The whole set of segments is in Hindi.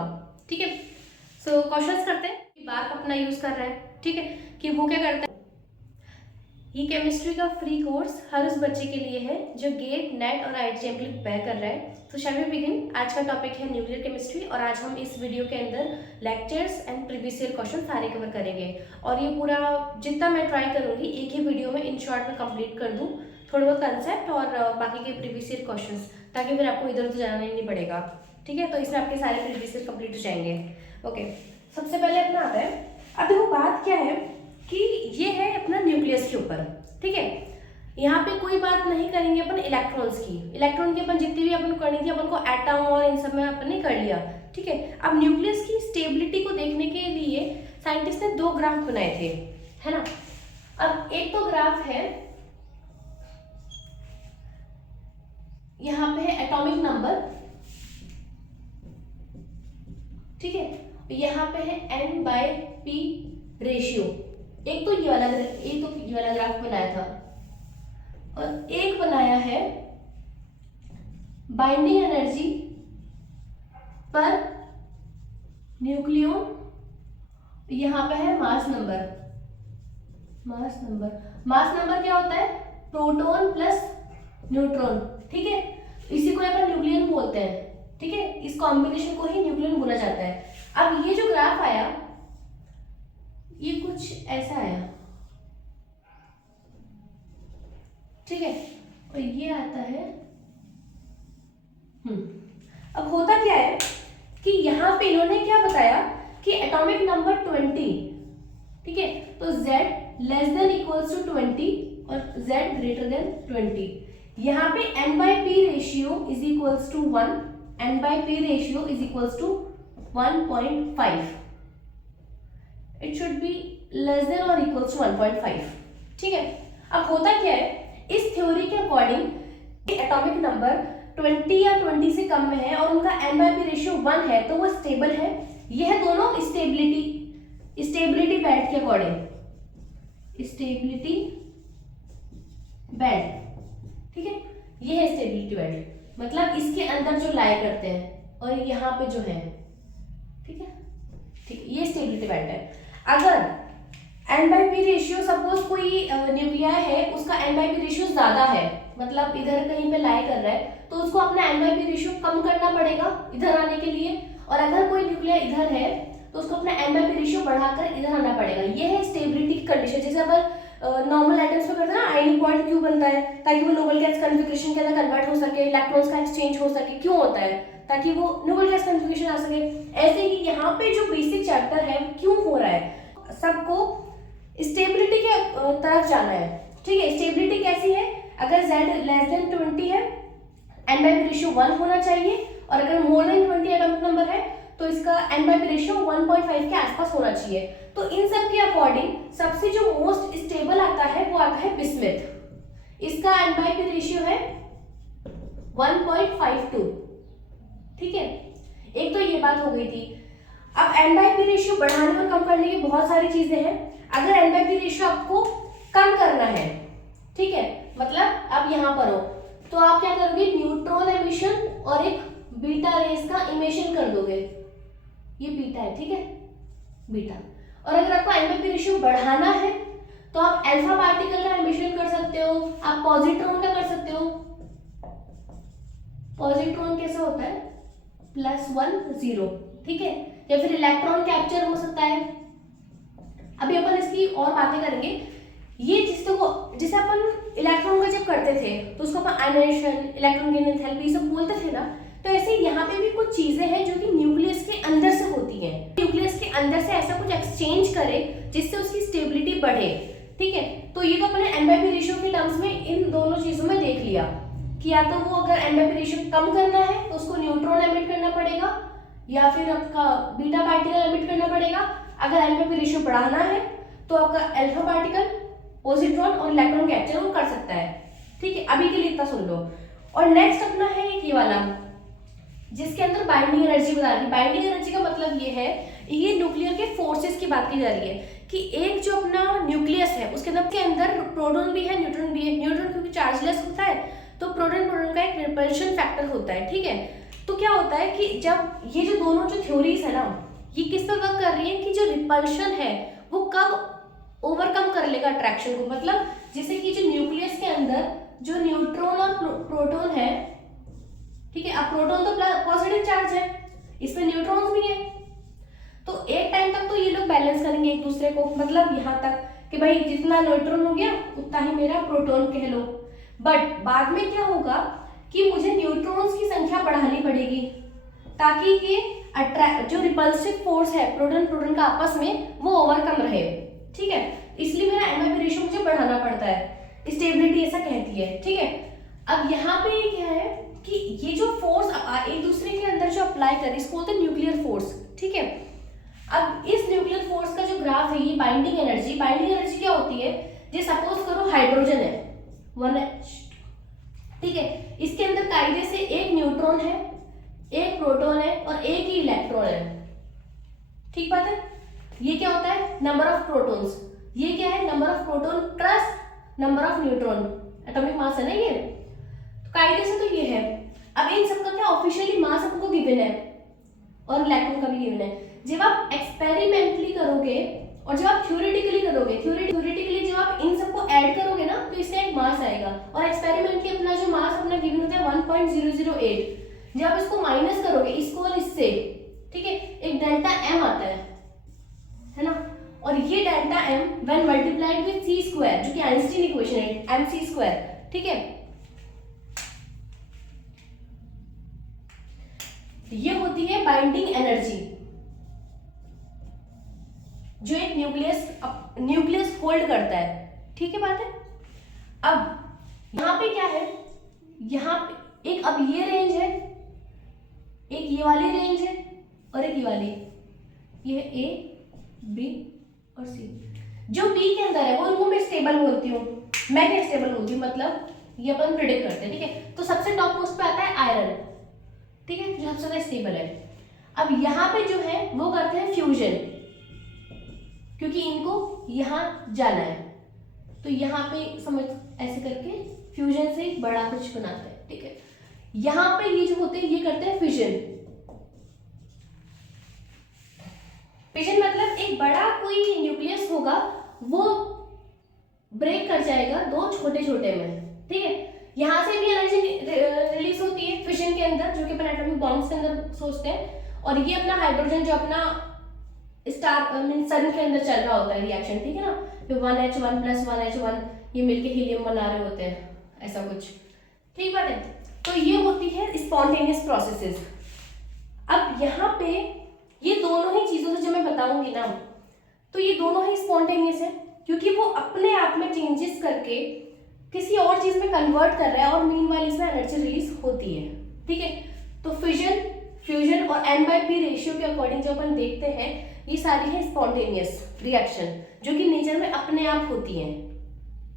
होगा। ठीक है, सो क्वेश्चंस करते हैं कि बार अपना यूज कर रहा है, ठीक है, कि वो क्या करता है। ये केमिस्ट्री का फ्री कोर्स हर उस बच्चे के लिए है जो गेट, नेट और आईआईटी के लिए प्रिपेयर कर रहा है। तो शैल वी बिगिन। आज का टॉपिक है न्यूक्लियर केमिस्ट्री और आज हम इस वीडियो के अंदर lectures and previous year question सारे कवर करेंगे और ये पूरा जितना मैं ट्राई करूंगी एक ही वीडियो में इन शॉर्ट में कंप्लीट कर दूं, थोड़े बहुत कंसेप्ट और बाकी के प्रीवियस ईयर क्वेश्चंस, ताकि फिर आपको इधर उधर जाना ही नहीं पड़ेगा। ठीक है, तो इसमें आपके सारे प्रीवियस ईयर कंप्लीट हो जाएंगे। ओके, सबसे पहले अपना आता है, अब देखो बात क्या है कि ये है अपना न्यूक्लियस के ऊपर। ठीक है, यहाँ पे कोई बात नहीं करेंगे अपन इलेक्ट्रॉन्स की। इलेक्ट्रॉन की अपन जितनी भी अपन करनी थी अपन को एटम और इन सब में अपन ने कर लिया। ठीक है, अब न्यूक्लियस की स्टेबिलिटी को देखने के लिए साइंटिस्ट ने दो ग्राफ बनाए थे, है ना। अब एक तो ग्राफ है, यहाँ पे है एटॉमिक नंबर, ठीक है, यहाँ पे है n/p रेशियो। एक तो ये वाला ग्राफ बनाया था और एक बनाया है बाइंडिंग एनर्जी पर न्यूक्लियन, यहाँ पे है मास नंबर। मास नंबर क्या होता है, प्रोटॉन प्लस न्यूट्रॉन। ठीक है, इसी को अपन न्यूक्लियन बोलते हैं। ठीक है, इस कॉम्बिनेशन को ही न्यूक्लियन बोला जाता है। अब ये जो ग्राफ आया ये कुछ ऐसा आया, ठीक है, और ये आता है अब होता क्या है कि यहाँ पे इन्होंने क्या बताया कि एटॉमिक नंबर 20, ठीक है, तो Z less than equals to 20 और Z ग्रेटर देन 20। यहाँ पे n/p ratio is equals to 1, n/p ratio is equals to 1.5। It should be less than or equals to 1.5। ठीक है, अब होता क्या है, इस थ्योरी के अकॉर्डिंग एटॉमिक नंबर 20 या 20 से कम में है और उनका n/p रेशियो 1 है तो वो स्टेबल है। यह दोनों स्टेबिलिटी बैंड के अकॉर्डिंग, स्टेबिलिटी बैंड, ठीक है, ये है स्टेबिलिटी बैंड, मतलब इसके अंदर जो लाई करते हैं और यहाँ पे जो है, ठीक है, ठीक, ये स्टेबिलिटी बैंड है। अगर n/p रेशियो सपोज कोई न्यूक्लियाई है उसका n/p रेशियो ज्यादा है, मतलब इधर कहीं पे लाई कर रहा है तो उसको अपना n/p रेशियो कम करना पड़ेगा इधर आने के लिए, और अगर कोई न्यूक्लियाई इधर है तो उसको अपना n/p रेशियो बढ़ाकर इधर आना पड़ेगा। ये है स्टेबिलिटी की कंडीशन। जैसे अपन नॉर्मल एटम्स में करते हैं ना, आयनिक बॉन्ड क्यों बनता है, ताकि वो नोबल गैस कॉन्फिगरेशन के अंदर कन्वर्ट हो सके, इलेक्ट्रॉन्स का एक्सचेंज हो सके। क्यों होता है, ताकि वो नोबल गैस कॉन्फिगरेशन आ सके। ऐसे ही यहाँ पे जो बेसिक चैप्टर है क्यों हो रहा है, सबको स्टेबिलिटी के तरफ जाना है। ठीक है, स्टेबिलिटी कैसी है, अगर Z लेस देन 20 है n/p रेशियो 1 होना चाहिए, और अगर मोर देन 20 एटॉमिक नंबर है तो इसका n/p रेशियो 1.5 के आसपास होना चाहिए। तो इन सब के अकॉर्डिंग सबसे जो मोस्ट स्टेबल आता है वो आता है बिस्मथ। इसका n/p रेशियो है 1.52। ठीक है, एक तो ये बात हो गई थी। अब n/p रेशियो बढ़ाने और कम करने की बहुत सारी चीजें हैं। अगर n/p रेशियो आपको कम करना है, ठीक है, मतलब आप यहाँ पर हो तो आप क्या करोगे, न्यूट्रॉन एमिशन और एक बीटा रेज का इमिशन कर दोगे। ये बीटा है, ठीक है, बीटा। और अगर आपको n/p रेशियो बढ़ाना है तो आप अल्फा पार्टिकल का इमिशन कर सकते हो, आप पॉजिट्रॉन का कर सकते हो। पॉजिट्रॉन कैसा होता है, +1 0, ठीक है, या फिर इलेक्ट्रॉन कैप्चर हो सकता है। अभी अपन इसकी और बातें करेंगे। ये जिसे अपन इलेक्ट्रॉन का जब करते थे तो उसको अपन आयनाइजेशन, इलेक्ट्रॉन गेन एंथैल्पी सब बोलते थे ना, तो ऐसे यहाँ पे भी कुछ चीजें हैं जो कि न्यूक्लियस के अंदर से होती हैं। न्यूक्लियस के अंदर से ऐसा कुछ एक्सचेंज करे जिससे उसकी स्टेबिलिटी बढ़े। ठीक है, तो ये तो अपने n/p रेशियो के टर्म्स में इन दोनों चीजों में देख लिया कि या तो वो अगर n/p रेशियो कम करना है तो उसको न्यूट्रॉन एमिट करना पड़ेगा या फिर आपका बीटा पार्टिकल एमिट करना पड़ेगा। अगर n/p रेशियो बढ़ाना है तो आपका अल्फा पार्टिकल, पॉजिट्रॉन और इलेक्ट्रॉन कैप्चर वो कर सकता है। ठीक है, अभी के लिए इतना सुन लो। और नेक्स्ट अपना है एक ये वाला जिसके अंदर बाइंडिंग एनर्जी बता रही है। बाइंडिंग एनर्जी का मतलब ये है, ये न्यूक्लियर के फोर्सेस की बात की जा रही है कि एक जो अपना न्यूक्लियस है उसके अंदर प्रोटॉन भी है, न्यूट्रॉन भी है। न्यूट्रॉन क्योंकि चार्जलेस होता है तो प्रोटॉन का एक रिपल्शन फैक्टर होता है। ठीक है, तो क्या होता है कि जब ये जो दोनों जो थ्योरीज है ना, ये किस पे वर्क कर रही है कि जो रिपल्शन है वो कब ओवरकम कर लेगा अट्रैक्शन को। मतलब जैसे कि जो न्यूक्लियस के अंदर जो न्यूट्रॉन और प्रोटॉन है, ठीक है, अब प्रोटॉन तो पॉजिटिव चार्ज है, इसमें न्यूट्रॉन्स भी है, तो एक टाइम तक तो ये लोग बैलेंस करेंगे एक दूसरे को, मतलब यहाँ तक कि भाई जितना न्यूट्रॉन हो गया उतना ही मेरा प्रोटॉन कह लो। बट बाद में क्या होगा कि मुझे न्यूट्रॉन्स की संख्या बढ़ानी पड़ेगी ताकि ये अट्रैक्ट जो रिपल्सिव फोर्स है प्रोटॉन प्रोटॉन का आपस में वो ओवरकम रहे, ठीक है। इसलिए मेरा एमआईपी रेशियो मुझे बढ़ाना पड़ता है, स्टेबिलिटी ऐसा कहती है, ठीक है। अब यहाँ पे ये क्या है कि ये जो फोर्स एक दूसरे के अंदर जो अप्लाई कर इसको बोलते हैं न्यूक्लियर फोर्स, ठीक है। अब इस न्यूक्लियर फोर्स का जो ग्राफ है ये बाइंडिंग एनर्जी क्या होती है, जे सपोज करो हाइड्रोजन है 1H, ठीक है, इसके अंदर कायदे से एक न्यूट्रॉन है, एक प्रोटॉन है और एक ही इलेक्ट्रॉन है, ठीक बात है। ये क्या होता है नंबर ऑफ प्रोटॉन्स, ये क्या है number of proton plus number of neutron, atomic mass है ना ये, तो कायदे से तो ये है। अब इन सबका क्या ऑफिशियली मास आपको गिवन है और इलेक्ट्रॉन का भी गिवन है। जब आप एक्सपेरिमेंटली करोगे और जब आप थ्योरेटिकली करोगे, थ्योरेटिकली जब आप इन सबको ऐड करोगे ना तो इसका एक मास आएगा, और एक्सपेरिमेंटली अपना जो मास अपना गिवन होता है 1.008, जब आप इसको माइनस करोगे इसको और इससे, ठीक है, एक डेल्टा एम आता है ना, और ये delta m when multiplied with c square जो कि आइंस्टीन इक्वेशन है mc स्क्वायर, ठीक है। ये होती है बाइंडिंग एनर्जी जो एक न्यूक्लियस होल्ड करता है, ठीक है बात है। अब यहाँ पे क्या है, यहाँ पे एक अब ये रेंज है, एक ये वाली रेंज है और एक ये वाली, ये है A, B और C। जो B के अंदर है वो इनको मैं स्टेबल बोलती हूँ, मैं क्या स्टेबल बोलती हूँ, मतलब ये अपन प्रिडिक्ट करते हैं, ठीक है। तो सबसे टॉप मोस्ट पे आता है आयरन, ठीक है, जो सबसे ज्यादा स्टेबल है। अब यहाँ पे जो है वो करते हैं फ्यूजन, क्योंकि इनको यहाँ जाना है, तो यहाँ पे समझ ऐसे करके फ्यूजन से एक बड़ा कुछ बनाते हैं, ठीक है। यहाँ पे ये जो होते हैं ये करते हैं फिजन। फिजन मतलब एक बड़ा कोई न्यूक्लियस होगा वो ब्रेक कर जाएगा दो छोटे छोटे में, ठीक है। यहाँ से भी एनर्जी रिलीज होती है फिजन के अंदर, जो कि अपन एटॉमिक बॉम्ब्स के अंदर सोचते हैं, और ये अपना हाइड्रोजन जो अपना स्टार मीन सन के अंदर चल रहा होता है रिएक्शन, ठीक है ना, तो 1H1 + 1H1 ये मिलके हीलियम बना रहे होते हैं, ऐसा कुछ, ठीक बात है। तो ये होती है स्पॉन्टेनियस प्रोसेसेस। अब यहाँ पे ये दोनों ही चीजों से जब मैं बताऊंगी ना तो ये दोनों ही स्पॉन्टेनियस है, क्योंकि वो अपने आप में चेंजेस करके किसी और चीज में कन्वर्ट कर रहा है और मीनवाइल इसमें एनर्जी रिलीज होती है, ठीक है। तो फिजन, फ्यूजन और n/p रेशियो के अकॉर्डिंग जो अपन देखते हैं ये सारी है स्पॉन्टेनियस रिएक्शन जो कि नेचर में अपने आप होती हैं,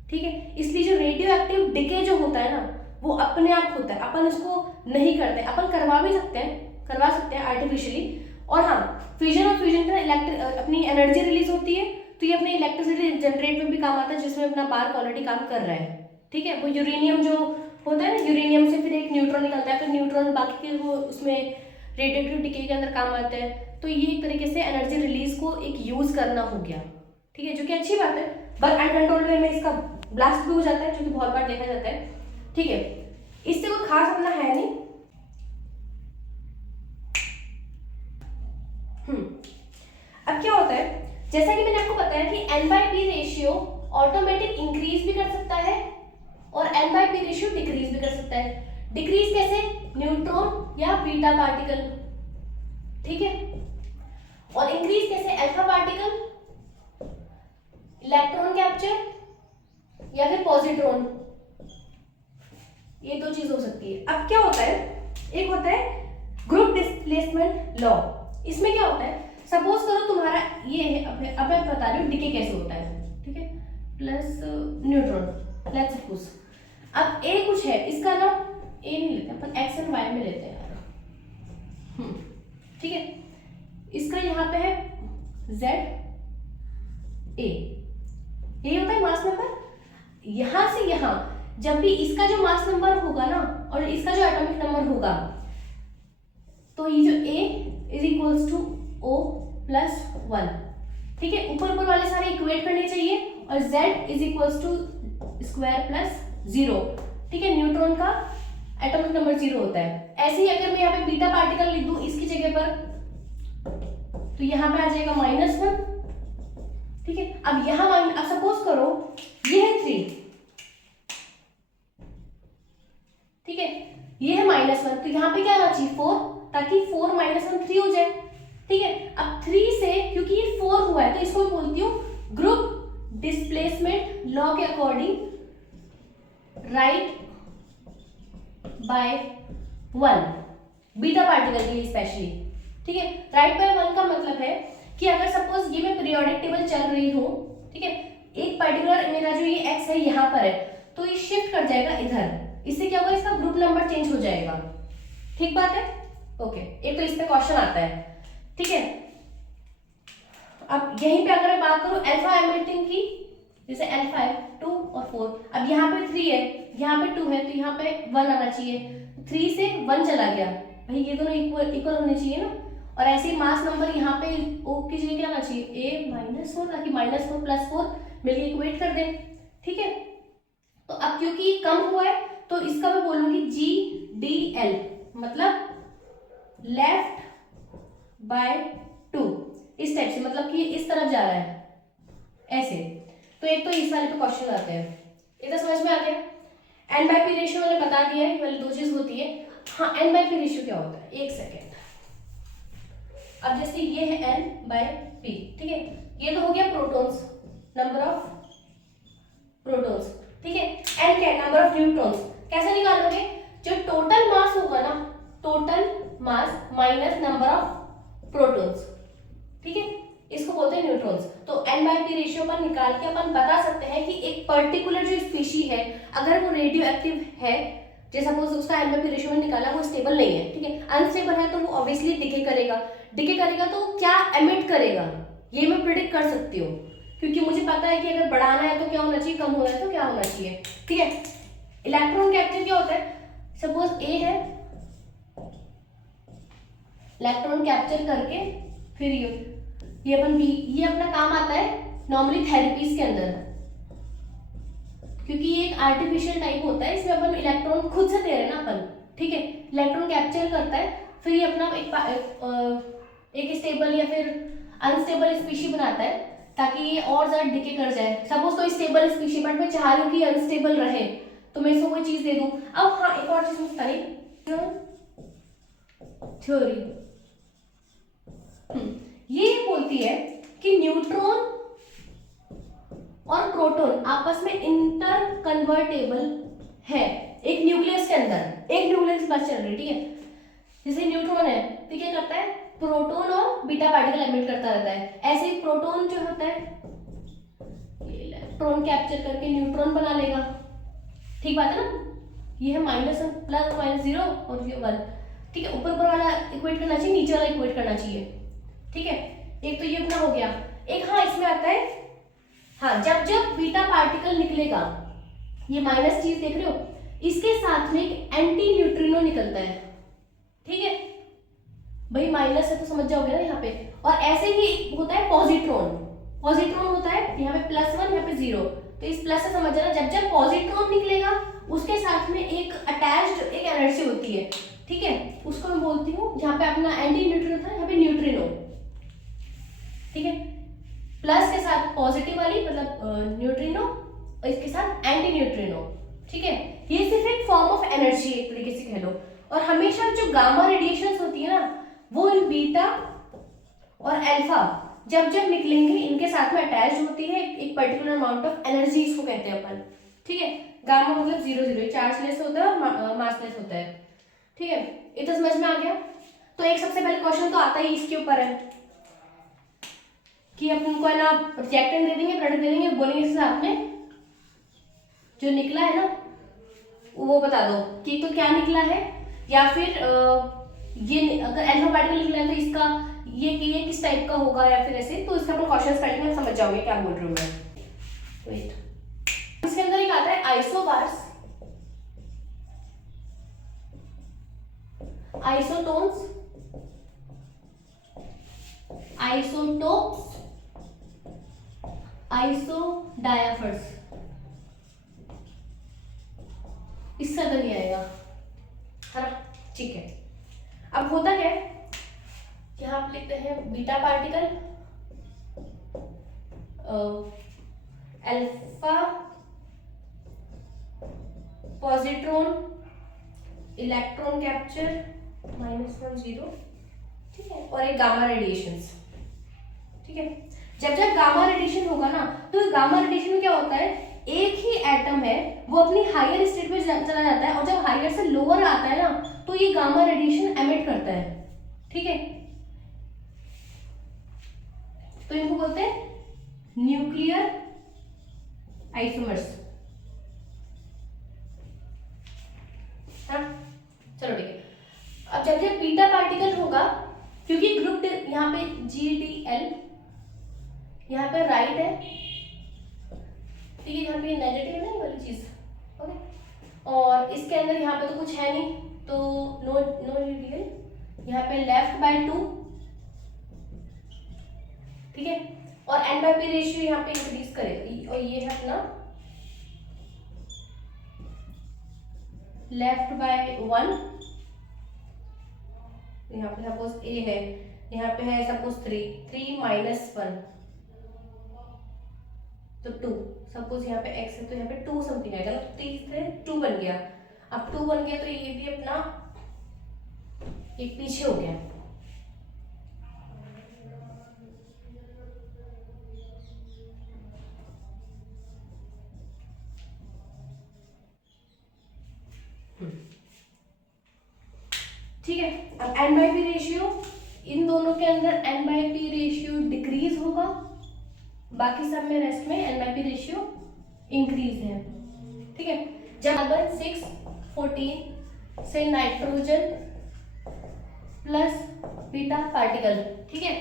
ठीक है। इसलिए जो रेडियो एक्टिव डिके जो होता है ना वो अपने आप होता है, अपन इसको नहीं करते, अपन करवा भी सकते हैं, करवा सकते हैं आर्टिफिशियली। और हाँ, फिजन और फ्यूजन का अपनी एनर्जी रिलीज होती है, तो ये अपने इलेक्ट्रिसिटी जनरेट में भी काम आता है, जिसमें अपना बार्क ऑलरेडी काम कर रहा है, ठीक है। वो यूरेनियम जो होता है ना, यूरेनियम से फिर एक न्यूट्रॉन निकलता है, फिर न्यूट्रॉन बाकी के वो उसमें रेडियोएक्टिव डिके के अंदर काम आता है। तो ये एक तरीके से एनर्जी रिलीज को एक यूज करना हो गया, ठीक है, जो कि अच्छी बात है। बट अनकंट्रोल्ड वे में इसका ब्लास्ट भी हो जाता है, जो कि बहुत बार देखा जाता है, ठीक है। इससे कोई खास अपना है नहीं। अब क्या होता है, जैसा कि मैंने आपको बताया कि n/p रेशियो ऑटोमेटिक इंक्रीज भी कर सकता है और n/p रेशियो डिक्रीज भी कर सकता है। डिक्रीज कैसे, न्यूट्रॉन या बीटा पार्टिकल, ठीक है, और इंक्रीज कैसे, अल्फा पार्टिकल, इलेक्ट्रॉन कैप्चर या फिर पॉजिट्रॉन, ये दो चीज हो सकती है। अब क्या होता है, एक होता है ग्रुप डिस्प्लेसमेंट लॉ। इसमें क्या होता है, सपोज करो तुम्हारा ये है, अब मैं बता रही हूँ डिके कैसे होता है, ठीक है, प्लस न्यूट्रॉन, लेट्स सपोज अब ए कुछ है, इसका ना ए नहीं लेते अपन, एक्स एंड वाई में लेते हैं, ठीक है। इसका यहाँ पे है जेड ए, ये होता है मास नंबर। यहां से यहां जब भी इसका जो मास नंबर होगा ना और इसका जो एटॉमिक नंबर होगा, तो ये जो A is equals to O plus 1, ठीक है। ऊपर ऊपर वाले सारे इक्वेट करने चाहिए और Z is equals to square plus 0, ठीक है। न्यूट्रॉन का एटॉमिक नंबर 0 होता है। ऐसे ही अगर मैं यहाँ पे बीटा पार्टिकल लिख दूं इसकी जगह पर, तो यहाँ पे आ जाएगा -1, ठीक है। अब यहाँ अब सपोज करो ये है 3, ठीक है, ये है -1, तो यहाँ पे क्या आना चाहिए 4, ताकि 4 - 1 3 हो जाए, ठीक है। अब 3 से क्योंकि ये 4 हुआ है तो इसको मैं बोलती हूँ ग्रुप डिस्प्लेसमेंट लॉ के according right by 1, beta particle के लिए स्पेशली, ठीक है। राइट बाय 1 का मतलब है कि अगर सपोज ये मैं पीरियोडिक टेबल चल रही हूँ, ठीक है, एक पर्टिकुलर मेरा जो ये x है यहाँ पर है, तो ये शिफ्ट कर जाएगा इधर, इससे क्या होगा, इसका ग्रुप नंबर चेंज हो जाएगा, ठीक बात है, ओके। एक तो इस पे क्वेश्चन आता है, ठीक है। अब यहीं पे अगर मैं बात करूं अल्फा एमिटिंग की, जैसे अल्फा है 2 और 4, अब यहाँ पे 3 है, यहाँ पे 2 है, तो यहाँ पे 1 आना चाहिए, 3 से 1 चला गया, भाई ये दोनों इक्वल होने चाहिए ना। और ऐसे ही मास नंबर यहाँ पे O की जगह क्या आना चाहिए, A -4, ताकि -4 + 4 मिलके इक्वेट कर दें, ठीक है। तो अब क्योंकि कम हुआ है तो इसका मैं बोलूंगी GDL, मतलब लेफ्ट बाय 2, इस टाइप से, मतलब कि इस तरफ जा रहा है ऐसे। तो एक तो इस वाले पे क्वेश्चन आते हैं, ये तो समझ में आ गया। N/P रेशियो मैंने बता दिया है, वाली 2 चीज होती है। हाँ, N/P रेशियो क्या होता है, एक सेकेंड। अब जैसे ये है N/P, ठीक है, ये तो हो गया प्रोटॉन्स, नंबर ऑफ प्रोटॉन्स, ठीक है। N क्या है, नंबर ऑफ न्यूट्रॉन्स। कैसे निकालोगे, जो टोटल मास होगा ना, total mass minus number of protons, ठीक है, इसको बोलते हैं न्यूट्रॉन्स। तो N/P रेशियो पर निकाल के अपन बता सकते हैं कि एक पर्टिकुलर जो स्पीशी है अगर वो रेडियो एक्टिव है, जैसे सपोज उसका N/P रेशियो में निकाला, वो स्टेबल नहीं है, ठीक है, अनस्टेबल है, तो वो ऑब्वियसली डिके करेगा, तो क्या एमिट करेगा ये मैं प्रिडिक्ट कर सकती हूँ, क्योंकि मुझे पता है कि अगर बढ़ाना है तो क्या होना चाहिए, कम होना है तो क्या होना चाहिए, ठीक है। इलेक्ट्रॉन कैप्चर क्या होता है, सपोज ए है, इलेक्ट्रॉन कैप्चर करके फिर ये अपन भी, ये अपना काम आता है नॉर्मली थेरेपीज के अंदर, क्योंकि ये एक आर्टिफिशियल टाइप होता है, इसमें अपन इलेक्ट्रॉन खुद से दे रहे हैं ना अपन, ठीक है। इलेक्ट्रॉन कैप्चर करता है, फिर ये अपना एक स्टेबल या फिर अनस्टेबल स्पीशी बनाता है, ताकि ये और ज्यादा डिके कर जाए। सपोज कोई स्टेबल स्पीशी, बट मैं चाह रही हूँ कि अनस्टेबल रहे, तो मैं इसको कोई चीज दे दूं। अब हाँ, एक और चीज मुझे बताइए, थ्योरी ये बोलती है कि न्यूट्रॉन और प्रोटॉन आपस में इंटर कन्वर्टेबल है, एक न्यूक्लियस के अंदर, एक न्यूक्लियस बात चल रही, ठीक है। जैसे न्यूट्रॉन है तो क्या करता है, प्रोटॉन और बीटा पार्टिकल एमिट करता रहता है। ऐसे ही प्रोटॉन जो होता है ये इलेक्ट्रॉन कैप्चर करके न्यूट्रॉन बना लेगा, ठीक बात है ना। ये है -1 + -0 और ये 1, ठीक है। ऊपर वाला इक्वेट करना चाहिए, नीचे वाला इक्वेट करना चाहिए, ठीक है। एक तो ये अपना हो गया। एक हाँ इसमें आता है, हाँ जब बीटा पार्टिकल निकलेगा, ये माइनस चीज देख रहे हो, इसके साथ में एक एंटी न्यूट्रिनो निकलता है, ठीक है भाई, माइनस है तो समझ जाओगे ना यहाँ पे। और ऐसे ही होता है पॉजिट्रॉन होता है यहाँ पे +1, यहाँ पे 0, तो इस प्लस से समझ जाना, जब पॉजिट्रॉन निकलेगा उसके साथ में एक अटैच्ड एक एनर्जी होती है, ठीक है, उसको मैं बोलती हूँ, जहाँ पे अपना एंटी न्यूट्रिनो था, यहाँ पे न्यूट्रिनो, ठीक है। प्लस के साथ पॉजिटिव वाली मतलब न्यूट्रिनो, और इसके साथ एंटी न्यूट्रिनो, ठीक है। ये सिर्फ एक फॉर्म ऑफ एनर्जी एक तरीके से कह लो। और हमेशा जो गामा रेडिएशंस होती है ना, वो इन बीटा और अल्फा जब निकलेंगे, इनके साथ में अटैच होती है एक पर्टिकुलर अमाउंट ऑफ एनर्जी, इसको कहते हैं अपन, ठीक है। गामा मतलब 0 0 चार्जलेस होता है और मासलेस होता है, ठीक है। ये तो समझ में आ गया। तो एक सबसे पहले क्वेश्चन तो आता ही इसके ऊपर है कि अपन को है ना रिएक्टेंट दे देंगे, प्रोडक्ट दे देंगे, बोलेंगे इसके साथ में जो निकला है ना वो बता दो कि तो क्या निकला है, या फिर ये अगर अल्फा पार्टिकल निकला है तो इसका ये किस टाइप का होगा, या फिर ऐसे, तो इसका अपन क्वेश्चन पढ़ने में समझ जाओगे क्या बोल रही हूँ मैं। वेट, इसके अंदर एक आता है आइसोबार्स, आइसोटोन्स आइसोटोप्स, आइसोडायाफर्स, इसका तो नहीं आएगा है ना, ठीक है। अब होता क्या है, यहाँ आप लिखते हैं beta particle, alpha positron, electron capture -10, ठीक है, और एक गामा रेडिएशंस, ठीक है। जब जब गामा रेडिएशन होगा ना, तो गामा रेडिएशन में क्या होता है, एक ही एटम है वो अपनी हायर स्टेट में चला जाता है, और जब हायर से लोअर आता है ना, तो ये गामा रेडिएशन एमिट करता है, ठीक है। तो इनको बोलते हैं न्यूक्लियर आइसोमर्स, हाँ चलो ठीक है। अब जब जब बीटा पार्टिकल होगा, क्योंकि ग्रुप यहाँ पे GDL यहाँ पे राइट है, ठीक है, यहाँ पे नेगेटिव है ना ये वाली चीज, ओके, और इसके अंदर यहाँ पे तो कुछ है नहीं, तो नो GDL, यहाँ पे लेफ्ट/2, ठीक है, और N/P रेशियो यहाँ पे इंक्रीज करे, और ये है अपना लेफ्ट/1, यहाँ पे सपोज A है, यहाँ पे है सपोज 3 -1, तो 2, सपोज यहाँ पे x है तो यहाँ पे 2 समथिंग आएगा, तो 3 से 2 बन गया। अब 2 बन गया तो ये भी अपना एक पीछे हो गया, ठीक है। अब N/P रेशियो, इन दोनों के अंदर N/P रेशियो डिक्रीज होगा, बाकी सब में रेस्ट में N/P रेशियो इंक्रीज है, ठीक है। जब कार्बन 614 से नाइट्रोजन प्लस बीटा पार्टिकल, ठीक है,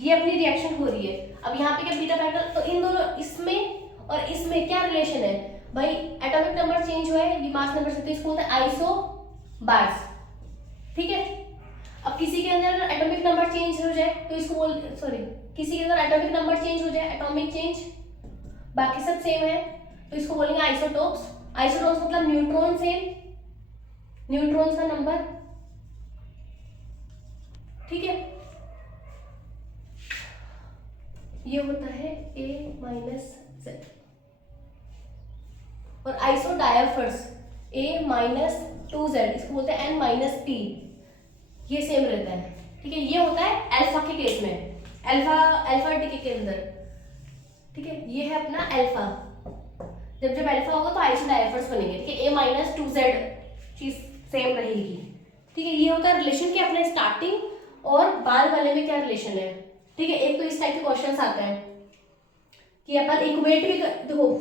ये अपनी रिएक्शन हो रही है। अब यहाँ पे क्या बीटा पार्टिकल, तो इन दोनों, इसमें और इसमें क्या रिलेशन है भाई, एटॉमिक नंबर चेंज हुआ है, ये मास नंबर से, तो इसको बोलते हैं आइसोबार्स, ठीक है। अब किसी के अंदर एटॉमिक नंबर चेंज हो जाए तो इसको बोल, सॉरी, किसी के अंदर एटॉमिक नंबर चेंज हो जाए, एटॉमिक चेंज, बाकी सब सेम है, तो इसको बोलेंगे आइसोटोप्स। आइसोटोप्स मतलब न्यूट्रॉन सेम, न्यूट्रॉन्स का नंबर, ठीक है। ये होता है A-Z, और आइसोडायफर्स A-2Z, इसको बोलते हैं N-P, ये सेम रहता है, ठीक है। ये होता है अल्फा के केस में, अल्फा डीके के अंदर, ठीक है, ये है अपना अल्फा। जब जब अल्फा होगा तो आइसोडायफर्स बनेंगे, ठीक है, A-2Z चीज सेम रहेगी, ठीक है। ये होता है रिलेशन के अपने स्टार्टिंग और बाद वाले में क्या रिलेशन है, ठीक है। एक तो इस टाइप के क्वेश्चंस आते हैं कि अपन इक्वेट भी देखो,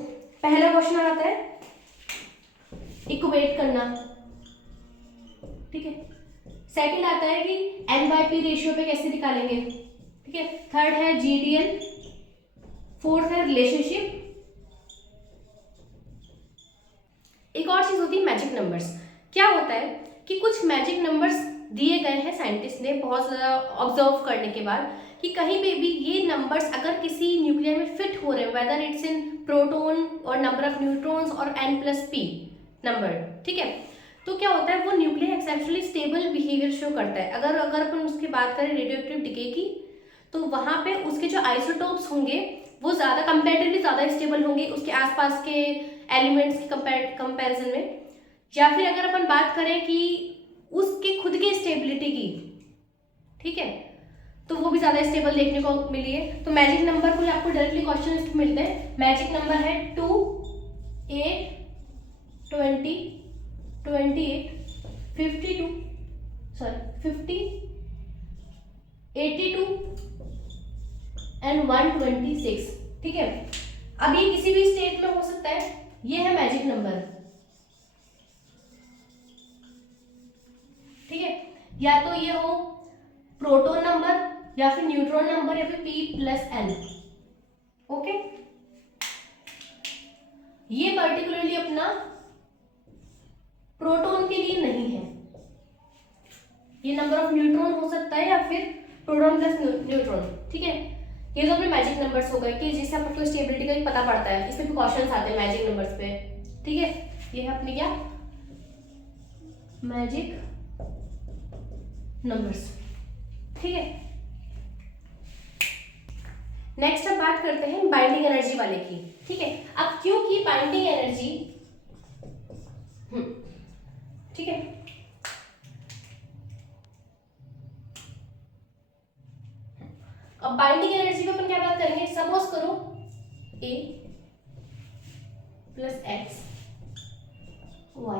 पहला क्वेश्चन आता है इक्वेट करना, ठीक है। सेकंड आता है कि N/P रेशियो पे कैसे निकालेंगे, ठीक है। थर्ड है GDL, फोर्थ है रिलेशनशिप। एक और चीज होती है मैजिक नंबर्स। क्या होता है कि कुछ मैजिक नंबर्स दिए गए हैं साइंटिस्ट ने बहुत ज़्यादा ऑब्जर्व करने के बाद, कि कहीं पे भी ये नंबर्स अगर किसी न्यूक्लियर में फिट हो रहे हैं, वेदर इट्स इन प्रोटॉन और नंबर ऑफ न्यूट्रॉन्स और N+P नंबर, ठीक है, तो क्या होता है वो nuclear exceptionally stable behaviour show करता है। अगर अपन उसकी बात करें रेडियोएक्टिव डिके की, तो वहाँ पे उसके जो आइसोटोप्स होंगे वो ज़्यादा कंपैरेटिवली ज़्यादा स्टेबल होंगे उसके आसपास के एलिमेंट्स की कंपैरिजन में। या फिर अगर अपन बात करें कि उसके खुद के स्टेबिलिटी की, ठीक है, तो वो भी ज़्यादा स्टेबल देखने को मिली है। तो मैजिक नंबर को आपको डायरेक्टली क्वेश्चन मिलते हैं। मैजिक नंबर है 2, 8, 20, 28, 52, सॉरी 50, 82 एंड 126, ठीक है। अब ये किसी भी स्टेट में हो सकता है, ये है मैजिक नंबर, ठीक है। या तो ये हो प्रोटॉन नंबर या फिर न्यूट्रॉन नंबर या फिर P+N, ओके। ये पर्टिकुलरली अपना प्रोटॉन के लिए नहीं है, ये नंबर ऑफ न्यूट्रॉन हो सकता है या फिर प्रोटॉन प्लस न्यूट्रॉन, ठीक है। ये तो अपने मैजिक नंबर्स हो गए कि जिससे आपको स्टेबिलिटी का भी पता पड़ता है, इस पे भी क्वेश्चंस आते हैं मैजिक नंबर्स पे, ठीक है। ये है अपने क्या, मैजिक नंबर्स, ठीक है। नेक्स्ट अब बात करते हैं बाइंडिंग एनर्जी वाले की, ठीक है। अब क्योंकि बाइंडिंग एनर्जी, ठीक है, अब बाइंडिंग एनर्जी पे अपन क्या बात करेंगे, सपोज करो A plus x y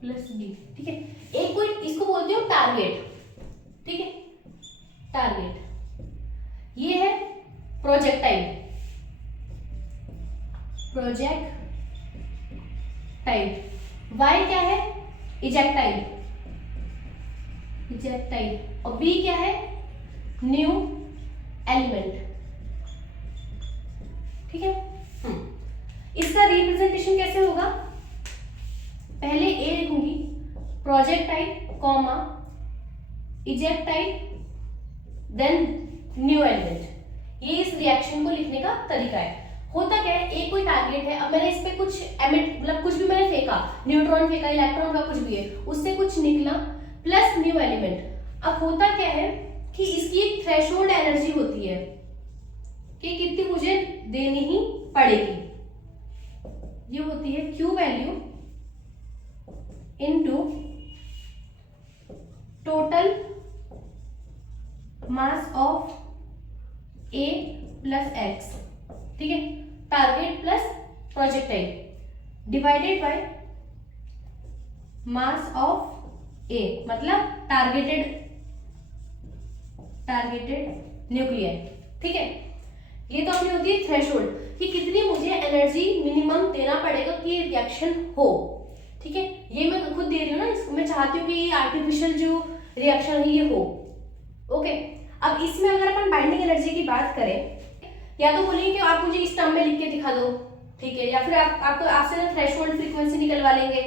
plus b, ठीक है। एक कोई इसको बोलते हो टारगेट, ठीक है, टारगेट। ये है प्रोजेक्टाइल, वाई क्या है, इजेक्टाइल, और बी क्या है, न्यू एलिमेंट, ठीक है। इसका रिप्रेजेंटेशन कैसे होगा, पहले ए लिखूंगी, projectile comma ejectile then new element. ये इस रिएक्शन को लिखने का तरीका है। होता क्या है, एक कोई टारगेट है, अब मैंने इस पे कुछ एमिट मतलब कुछ भी मैंने फेंका, न्यूट्रॉन फेंका, इलेक्ट्रॉन का कुछ भी है, उससे कुछ निकला प्लस न्यू एलिमेंट। अब होता क्या है कि इसकी एक थ्रेशोल्ड एनर्जी होती है कि कितनी मुझे देनी ही पड़ेगी, ये होती है Q value into total mass of A plus x, ठीक है, target plus projectile divided by mass of A, मतलब टारगेटेड न्यूक्लियर, ठीक है। ये तो अपनी होती है थ्रेशोल्ड कि कितनी मुझे एनर्जी मिनिमम देना पड़ेगा कि रिएक्शन हो, ठीक है। ये मैं खुद दे रही हूँ ना, इसको मैं चाहती हूँ कि ये आर्टिफिशियल जो रिएक्शन है ये हो, ओके। अब इसमें अगर अपन बाइंडिंग एनर्जी की बात करें, या तो बोलिए कि आप मुझे इस टर्म में लिख के दिखा दो, ठीक है, या फिर आपको आपसे ना थ्रेशोल्ड फ्रीक्वेंसी निकलवा लेंगे,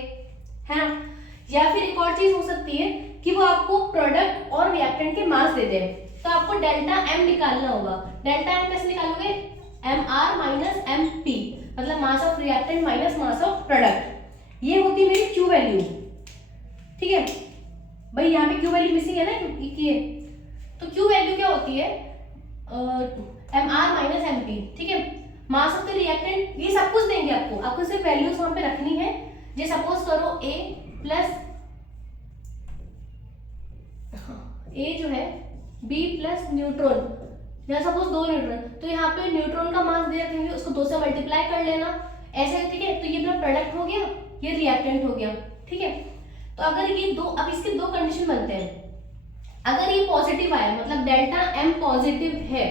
है ना। या फिर एक और चीज हो सकती है कि वो आपको प्रोडक्ट और रिएक्टेंट के मास दे दें, तो आपको डेल्टा एम निकालना होगा। डेल्टा एम कैसे निकालोगे, M are minus M P, मतलब mass of reactant minus mass of product. ये होती है मेरी क्यू वैल्यू, ठीक है भाई, यहाँ पे क्यू वैल्यू मिसिंग है ना, ये तो क्यू वैल्यू क्या होती है, m are minus M p, ठीक है। मास ऑफ द रिएक्टेंट ये सब कुछ देंगे आपको सिर्फ वैल्यूज वहां पे रखनी है। जे सपोज करो ए प्लस ए जो है बी प्लस न्यूट्रॉन, या सपोज 2 न्यूट्रॉन, तो यहाँ पे न्यूट्रॉन का मास दे रखेंगे, उसको 2 से मल्टीप्लाई कर लेना, ऐसे, ठीक है। तो ये मेरा प्रोडक्ट हो गया, ये रिएक्टेंट हो गया, ठीक है। तो अगर ये दो, अब इसके 2 कंडीशन बनते हैं। अगर ये पॉजिटिव आया, मतलब डेल्टा एम पॉजिटिव है,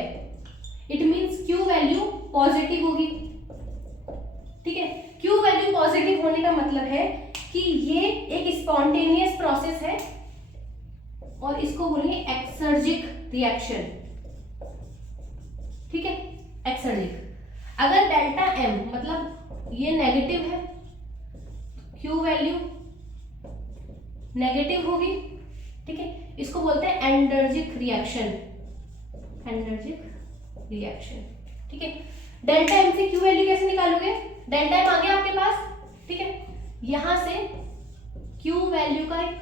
it means Q value positive होगी, ठीक है। क्यू वैल्यू पॉजिटिव होने का मतलब है कि ये एक स्पॉन्टेनियस प्रोसेस है और इसको बोलेंगे एक्सर्जिक रिएक्शन, ठीक है, एक्सर्जिक। अगर डेल्टा एम मतलब ये नेगेटिव है, क्यू वैल्यू नेगेटिव होगी, ठीक है, इसको बोलते हैं एंडर्जिक रिएक्शन, ठीक है। डेल्टा एम से क्यू वैल्यू कैसे निकालोगे, डेल्टा एम आ गया आपके पास, ठीक है। यहां से क्यू वैल्यू का एक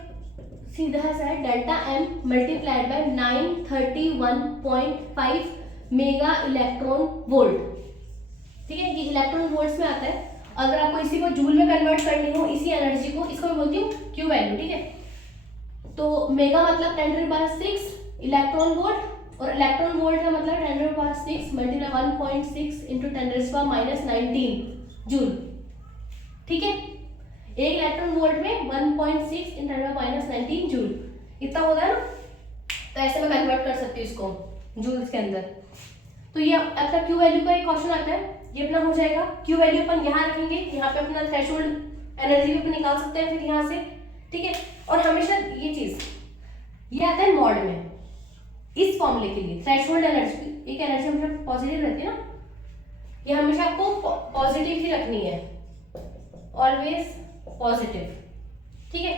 सीधा सा है delta m multiplied by 931.5 mega electron volt, ठीक है। ये इलेक्ट्रॉन वोल्ट्स में आता है। अगर आपको इसी को जूल में कन्वर्ट करनी हो, इसी एनर्जी को, इसको मैं बोलती हूँ क्यू वैल्यू, ठीक है। तो मेगा मतलब 10⁻6 इलेक्ट्रॉन वोल्ट, और इलेक्ट्रॉन वोल्ट का मतलब 10⁻6 मल्टीप्लाई 1.6 इंटू 10⁻⁻19 जूल, ठीक है। एक इलेक्ट्रॉन वोल्ट में 1.6 × 10⁻⁻19 जूल, इतना होगा ना। तो ऐसे मैं कन्वर्ट कर सकती हूँ इसको जूल्स के अंदर। तो ये आपका क्यू वैल्यू का एक क्वेश्चन आता है, ये अपना हो जाएगा। क्यू वैल्यू अपन यहाँ रखेंगे, यहाँ पे अपना थ्रेशोल्ड एनर्जी भी अपन निकाल सकते हैं फिर यहाँ से, ठीक है। और हमेशा ये चीज ये आता है मॉड में, इस फॉर्मूले के लिए थ्रेशोल्ड एनर्जी, एक एनर्जी हमेशा पॉजिटिव रहती है ना, ये हमेशा आपको पॉजिटिव ही रखनी है, ऑलवेज पॉजिटिव, ठीक है।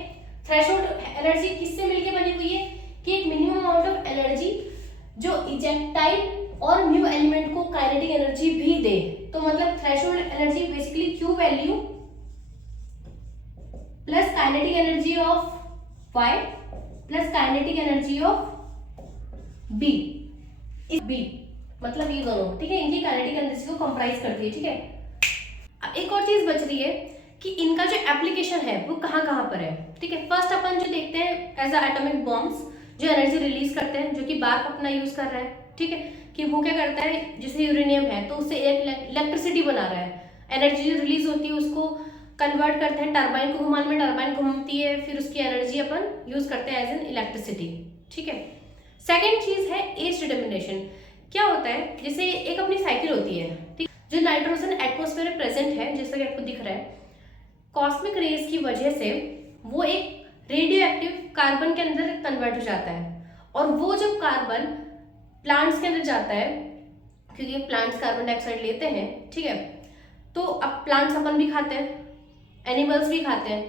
थ्रेशोल्ड एनर्जी किससे मिलके बनी हुई है कि एक मिनिमम अमाउंट ऑफ एनर्जी जो इजेक्टाइल और म्यू एलिमेंट को काइनेटिक एनर्जी भी दे, तो मतलब threshold energy basically q value plus kinetic energy of y plus kinetic energy of b, इस बी मतलब ये दोनों, ठीक है, इनकी काइनेटिक एनर्जी को कंप्राइज करती है, ठीक है। अब एक और चीज बच रही है कि इनका जो एप्लीकेशन है वो कहाँ कहाँ पर है, ठीक है। फर्स्ट अपन जो देखते हैं एज एटॉमिक बॉम्ब्स, जो एनर्जी रिलीज करते हैं, जो कि बार्क अपना यूज कर रहा है, ठीक है, कि वो क्या करता है, जैसे यूरेनियम है तो उससे एक इलेक्ट्रिसिटी बना रहा है, एनर्जी जो रिलीज होती है उसको कन्वर्ट करते हैं, टरबाइन को घुमाने में टरबाइन घूमती है, फिर उसकी एनर्जी अपन यूज करते हैं एज एन इलेक्ट्रिसिटी, ठीक है। सेकेंड चीज है एज डिटर्मिनेशन। क्या होता है, जैसे एक अपनी साइकिल होती है, ठीक, जो नाइट्रोजन एटमॉस्फेयर में प्रेजेंट है, जैसा कि आपको दिख रहा है, कॉस्मिक रेज की वजह से वो एक रेडियो एक्टिव कार्बन के अंदर कन्वर्ट हो जाता है, और वो जब कार्बन प्लांट्स के अंदर जाता है, क्योंकि प्लांट्स कार्बन डाइऑक्साइड लेते हैं, ठीक है, तो अब प्लांट्स अपन भी खाते हैं, एनिमल्स भी खाते हैं,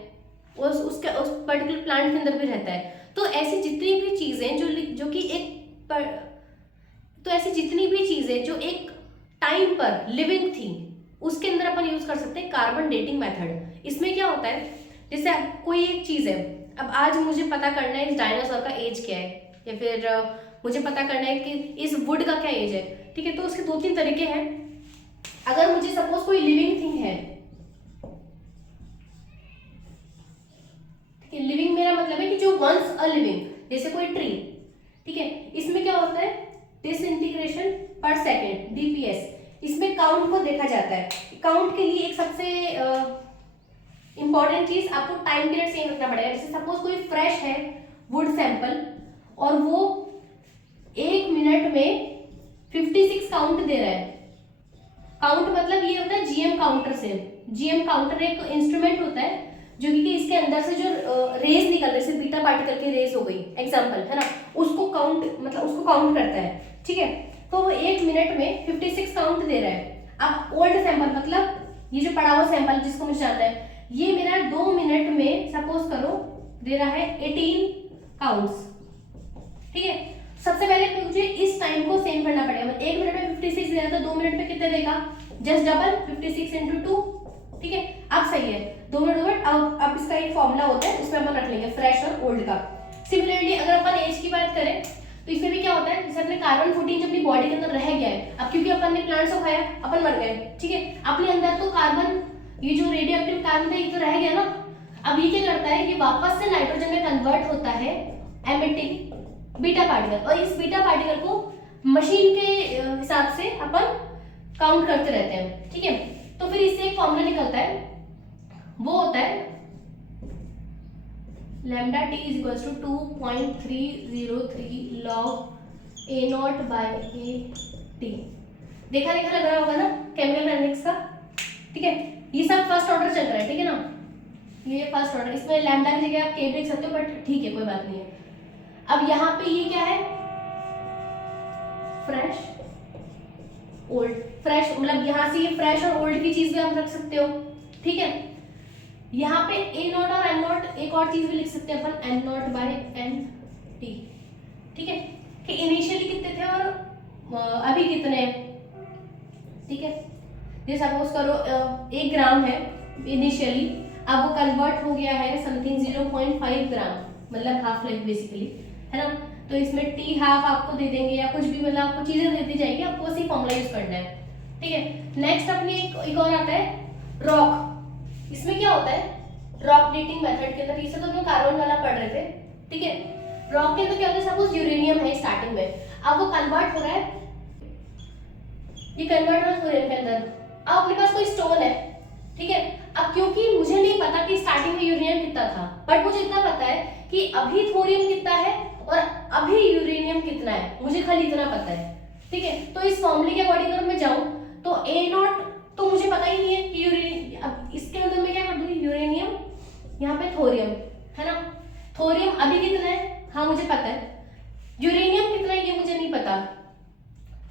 उस पर्टिकुलर प्लांट के अंदर भी रहता है। तो ऐसी जितनी भी चीजें जो एक टाइम पर लिविंग थी, उसके अंदर अपन यूज कर सकते हैं कार्बन डेटिंग मेथड। इसमें क्या होता है, जैसे कोई एक चीज है, अब आज मुझे पता करना है इस डायनासोर का एज क्या है, या फिर मुझे पता करना है कि इस वुड का क्या एज है, ठीक है, तो उसके 2-3 तरीके हैं। अगर मुझे सपोज कोई लिविंग थिंग है, ठीक है, लिविंग मेरा मतलब है कि जो वंस अ लिविंग, जैसे कोई ट्री, ठीक है, इसमें क्या होता है, डिसइंटीग्रेशन पर सेकेंड, डीपीएस, इसमें काउंट को देखा जाता है। काउंट के लिए एक सबसे इंपॉर्टेंट चीज, आपको टाइम पीरियड सेम रखना पड़ेगा। जैसे सपोज कोई फ्रेश है वुड सैंपल, और वो 1 मिनट में 56 काउंट दे रहा है। काउंट मतलब ये होता है जीएम काउंटर से। जीएम काउंटर एक इंस्ट्रूमेंट होता है जो कि इसके अंदर से जो रेज निकल रही है, बीटा पार्टिकल की रेज हो गई एग्जांपल, है ना, उसको काउंट करता है, ठीक है। तो वो 1 मिनट में 56 काउंट दे रहा है। अब ओल्ड सैंपल मतलब ये जो पड़ा हुआ सैंपल जिसको मुझे जानना है, ये मेरा 2 मिनट में सपोज करो दे रहा है 18 काउंट्स, ठीक है। सबसे पहले मुझे इस टाइम को सेम करना पड़ेगा, मतलब 1 मिनट में 56 दे रहा था, 2 मिनट में कितने देगा, जस्ट डबल 56 × 2, ठीक है। अब सही है, 2 मिनट। अब इसका एक फॉर्मूला होता है, उसमें अपन रख लेंगे फ्रेश और ओल्ड का। सिमिलरली अगर अपन एज की बात करें तो इसमें भी क्या होता है, जैसे अपने कार्बन 14 जब अपनी बॉडी के अंदर रह गया है, अब क्योंकि अपन ने प्लांट्स को खाया, अपन मर गए, ठीक है, अपने अंदर तो कार्बन, ये जो रेडियो एक्टिव कार्बन था ये तो रह गया ना। अब ये क्या करता है कि वापस से नाइट्रोजन में कन्वर्ट होता है एमिटिंग बीटा पार्टिकल, और इस बीटा पार्टिकल को मशीन के हिसाब से अपन काउंट करते रहते हैं, ठीक है। तो फिर इससे एक फॉर्मूला निकलता है, वो होता है lambda t is equals to 2.303 log A0/AT। देखा लग रहा होगा ना केमिकल मैकेनिक्स का, ठीक है। ये सब फर्स्ट ऑर्डर चल रहा है, ठीक है ना, ये फर्स्ट ऑर्डर, इसमें लैम्डा की जगह आप के लिख सकते हो, बट ठीक है कोई बात नहीं है। अब यहाँ पे ये क्या है, फ्रेश ओल्ड, फ्रेश मतलब यहाँ से ये फ्रेश और ओल्ड की चीज भी आप रख सकते हो, ठीक है। यहाँ पे A0 और N0 एक और चीज भी लिख सकते हैं अपन, N0/NT, ठीक है, कि इनिशियली कितने थे और अभी कितने हैं, ठीक है। जैसे सपोज करो 1 ग्राम है इनिशियली, अब वो कन्वर्ट हो गया है समथिंग 0.5 ग्राम, मतलब हाफ लाइफ बेसिकली, है ना। तो इसमें T हाफ आपको दे देंगे या कुछ भी, मतलब आपको चीजें देती जाएगी, आपको बस ये फॉर्मूला यूज करना है, ठीक है। नेक्स्ट अपनी एक और आता है रॉक। इसमें क्या होता है, रॉक डेटिंग मेथड के अंदर, इसे तो हम कार्बन वाला पढ़ रहे थे, ठीक है। रॉक के अंदर क्या होता है, सपोज यूरेनियम है स्टार्टिंग में, अब वो कन्वर्ट हो रहा है, ये कन्वर्ट हो रहा है थोरियम के अंदर। अब अपने पास कोई स्टोन है, ठीक है। अब क्योंकि मुझे नहीं पता कि स्टार्टिंग में यूरेनियम कितना था, बट मुझे इतना पता है कि अभी थोरियम कितना है और अभी यूरेनियम कितना है, मुझे खाली इतना पता है, ठीक है। तो इस फॉर्मूले के अकॉर्डिंग अगर मैं जाऊं तो A0 तो मुझे पता ही नहीं है कि यूरेनियम, अब इसके अंदर मैं क्या कर दूंगी, यूरेनियम, यहाँ पे थोरियम, है ना। थोरियम अभी कितना है, हाँ मुझे पता है, यूरेनियम कितना है ये मुझे नहीं पता,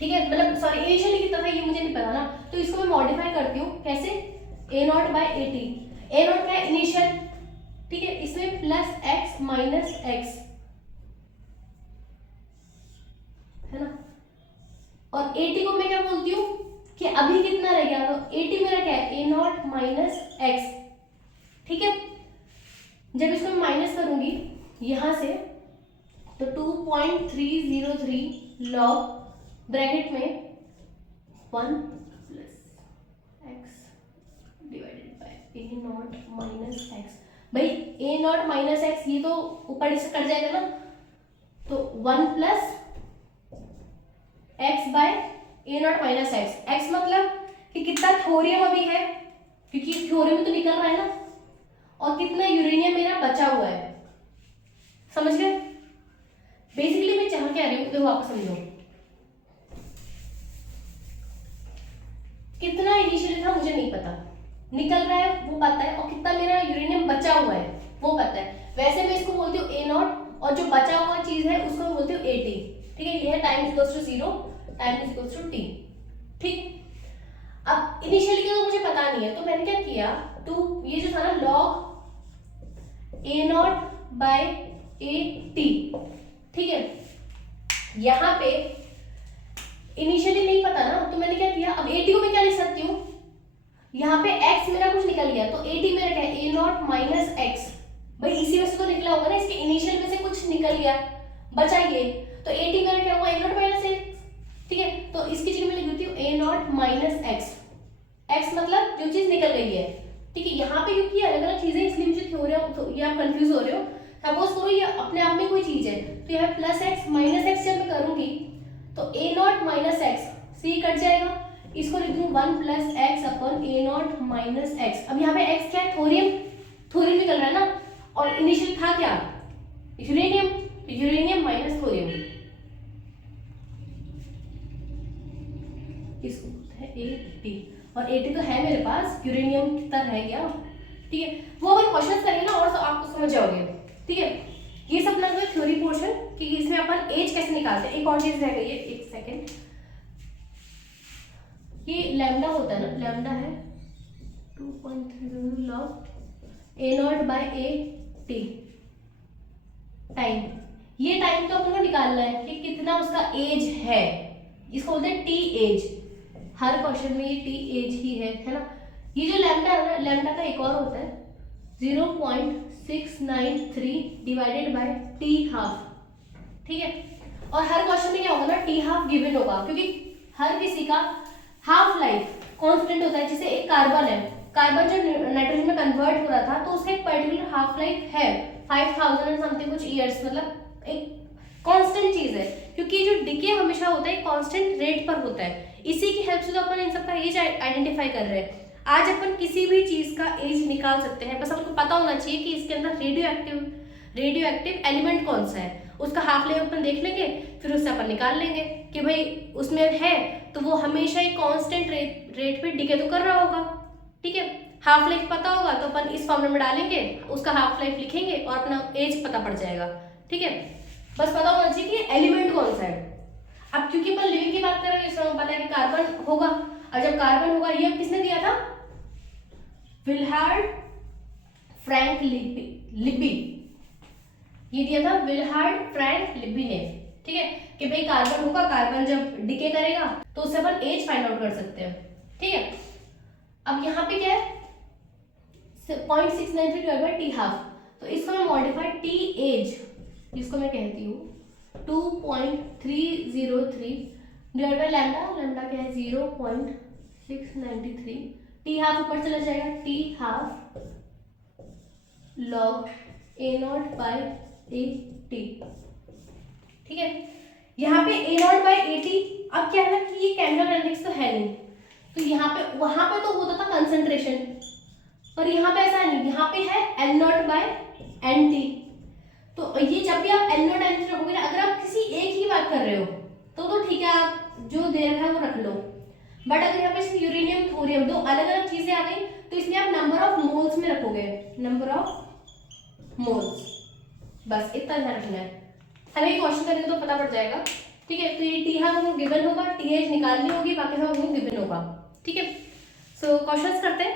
ठीक है, मतलब सॉरी इनिशियली कितना था ये मुझे नहीं पता ना। तो इसको मैं मॉडिफाई करती हूँ, कैसे, A0/AT। A0 क्या है, इनिशियल, ठीक है, इसमें +x - x, है ना, और AT को मैं क्या बोलती हूँ कि अभी कितना रह गया, तो AT मेरा क्या है, A0 माइनस एक्स। ठीक है, जब इसको मैं माइनस करूंगी यहां से तो 2.303 लॉग ब्रैकेट में 1 plus x divided by A0 minus x. भाई A0 माइनस एक्स ये तो ऊपर से कट जाएगा ना, तो 1 plus x by A0 minus x. X मतलब कि कितना थोरियम अभी है, क्योंकि थोरियम तो निकल रहा है ना, और कितना यूरेनियम मेरा बचा हुआ है। समझ गए? बेसिकली मैं चाह क्या रही हूँ, देखो आप समझो, कितना इनिशियली था मुझे नहीं पता, निकल रहा है वो पता है, और कितना मेरा यूरेनियम बचा हुआ है वो पता है। वैसे मैं इसको बोलती हूँ A0, और जो बचा हुआ चीज है उसको मैं बोलती हूँ AT। ठीक है, ये है time equals to 0, time equals to t। ठीक, अब इनिशियली का तो मुझे पता नहीं है, तो मैंने क्या किया, ये जो था ना लॉग A0 बाय AT। ठीक है, यहां पे इनिशियली नहीं पता ना, तो मैंने क्या किया, अब AT को मैं क्या लिख सकती हूँ, यहाँ पे x मेरा कुछ निकल गया, तो AT मेरा क्या है, A0 माइनस एक्स। भाई इसी में से तो निकला होगा ना, इसके इनिशियल में से कुछ निकल गया, बचा ये, तो AT मेरा क्या हुआ, A0 माइनस एक्स। ठीक है, तो इसकी जगह मैं लिख देती हूँ A0 माइनस एक्स। एक्स मतलब जो चीज निकल गई है। ठीक है, यहाँ पे क्योंकि अलग अलग चीजें इसलिए मुझे थ्योरी ये आप कंफ्यूज हो रहे हो। सपोज करो ये अपने आप में कोई चीज है, तो यहाँ प्लस एक्स माइनस एक्स जब मैं करूंगी तो A0 माइनस एक्स से कट जाएगा, इसको लिख दूं 1 plus x upon A0 minus x. अब यहाँ पे एक्स क्या है, थोरियम, थोरियम निकल रहा है ना, और इनिशियल था क्या, यूरेनियम, यूरेनियम माइनस थोरियम, इसको बोलते हैं AT। और AT तो है मेरे पास, यूरेनियम कितना रह गया। ठीक है, वो अगर क्वेश्चन करेंगे ना और तो आपको समझ जाओगे। ठीक है, ये सब लगभग थ्योरी पोर्शन कि इसमें अपन एज कैसे निकालते हैं। एक और चीज रह गई है, एक सेकेंड, ये लैम्डा होता है ना, लैम्डा है 2.30 log A0 by AT time. ये टाइम तो अपन को निकालना है कि कितना उसका एज है, इसको बोलते हैं टी एज। हर क्वेश्चन में ये टी एज ही है ना। ये जो लैम्डा है ना, लैम्डा का एक और होता है 0.693 डिवाइडेड बाय टी हाफ। ठीक है, और हर क्वेश्चन में क्या होगा ना, टी हाफ गिवन होगा, क्योंकि हर किसी का हाफ लाइफ कांस्टेंट होता है। जैसे एक कार्बन है, कार्बन जो नाइट्रोजन में कन्वर्ट हो रहा था, तो उसका एक पर्टिकुलर हाफ लाइफ है 5000 एंड समथिंग कुछ ईयर्स, मतलब एक कांस्टेंट चीज है, क्योंकि जो डिके हमेशा होता है कांस्टेंट रेट पर होता है। इसी की हेल्प से तो अपन इन सबका एज आइडेंटिफाई कर रहे हैं। आज अपन किसी भी चीज का एज निकाल सकते हैं, बस हमको पता होना चाहिए कि इसके अंदर रेडियो एक्टिव एलिमेंट कौन सा है, उसका हाफ लाइफ अपन देख लेंगे, फिर उससे अपन निकाल लेंगे कि भाई उसमें है तो वो हमेशा एक कांस्टेंट रेट पे डिके तो कर रहा होगा। ठीक है, हाफ लाइफ पता होगा तो अपन इस फॉर्मूले में डालेंगे, उसका हाफ लाइफ लिखेंगे और अपना एज पता पड़ जाएगा। ठीक है, बस पता होना चाहिए कि एलिमेंट कौन सा है। अब क्योंकि अपन लिविंग की बात कर रहे हैं, इसमें पता है कि कार्बन होगा, और जब कार्बन होगा, ये किसने दिया था, विल्हार्ड फ्रैंक लिब्बी, ये दिया था विल्हार्ड फ्रैंक लिब्बी ने। ठीक है, कि भाई कार्बन होगा, कार्बन जब डिके करेगा तो उससे अपन एज फाइंड आउट कर सकते हैं। ठीक है, अब यहाँ पे क्या है 0.693 डिवाइड बाय टी हाफ, तो इसको मैं मॉडिफाई टी एज, जिसको मैं कहती हूँ 2.303 डिवाइड बाय लैम्डा, लैम्डा क्या है 0.693, टी हाफ ऊपर चला जाएगा, t half log A0 by AT। ठीक है, यहाँ पे A0 बाय AT, अब क्या है ना कि ये केमिकल काइनेटिक्स तो है नहीं, तो यहाँ पे वहां पे तो होता था कंसंट्रेशन, पर यहाँ पे ऐसा नहीं, यहाँ पे है N0 बाय NT। तो ये जब भी आप N0 NT रखोगे ना, अगर आप किसी एक ही बात कर रहे हो तो ठीक है, आप जो दे रखा है वो रख लो, बट अगर यहाँ पे यूरेनियम थोरियम दो अलग अलग चीजें आ गई, तो इसलिए आप नंबर ऑफ मोल्स में रखोगे, नंबर ऑफ मोल्स, बस इतना ध्यान रखना है। हमें क्वेश्चन करेंगे तो पता पड़ जाएगा। ठीक है, तो ये टी हाफ हमको गिवन होगा, टी एच निकालनी होगी, बाकी सब हमको गिवन होगा। ठीक है, सो क्वेश्चंस करते हैं।